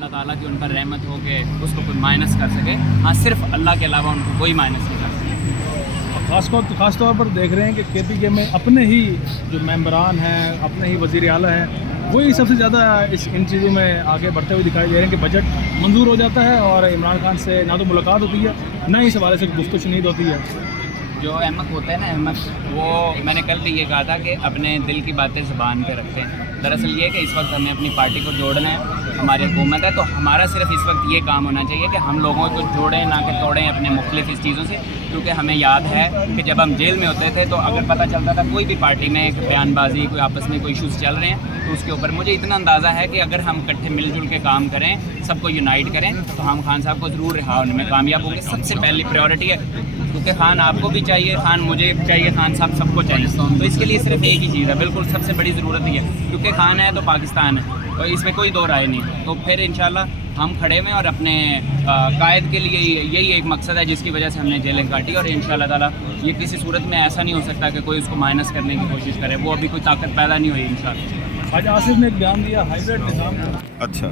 اللہ ताला की उन पर रहमत हो कि उसको कोई माइनस कर सके। हाँ, सिर्फ अल्लाह के अलावा उनको कोई माइनस नहीं कर सके। ख़ास तौर पर देख रहे हैं कि KPK में अपने ही जो मेंबरान हैं, अपने ही वज़ीर आला हैं, वही सबसे ज़्यादा इन चीज़ों में आगे बढ़ते हुए दिखाई दे रहे हैं कि बजट मंजूर हो जाता है और इमरान खान से ना तो मुलाकात होती है, ना इस हवाले से गुफ्तगू शुनीद होती है। जो अहमक होता है ना, अहमक, वो मैंने कल भी ये कहा था कि अपने दिल की बातें ज़बान पे रखें। दरअसल ये है कि इस वक्त हमें अपनी पार्टी को जोड़ना है, हमारी हुकूमत है, तो हमारा सिर्फ इस वक्त ये काम होना चाहिए कि हम लोगों को जोड़ें, ना कि तोड़ें अपने मुख्तलिफ इस चीज़ों से। क्योंकि हमें याद है कि जब हम जेल में होते थे तो अगर पता चलता था कोई भी पार्टी में एक बयानबाजी, कोई आपस में कोई इशूज़ चल रहे हैं, तो उसके ऊपर मुझे इतना अंदाज़ा है कि अगर हम इकट्ठे मिलजुल के काम करें, सबको यूनाइट करें, तो हम खान साहब को ज़रूर रिहा होने में कामयाब होंगे। सबसे पहली प्रायोरिटी है, क्योंकि खान आपको भी चाहिए, खान मुझे चाहिए, खान साहब सबको चाहिए, तो इसके लिए सिर्फ एक ही चीज़ है, बिल्कुल सबसे बड़ी ज़रूरत ही है, क्योंकि खान है तो पाकिस्तान है, और इसमें कोई दो राय नहीं। तो फिर इंशाल्लाह हम खड़े हुए और अपने कायद के लिए यही एक मकसद है जिसकी वजह से हमने जेलें काटी, और इंशाल्लाह ताला ये किसी सूरत में ऐसा नहीं हो सकता कि कोई उसको माइनस करने की कोशिश करे, वो अभी कोई ताकत पैदा नहीं हुई इंशाल्लाह। आज आसिफ ने एक बयान दिया हाइब्रिड निज़ाम। अच्छा,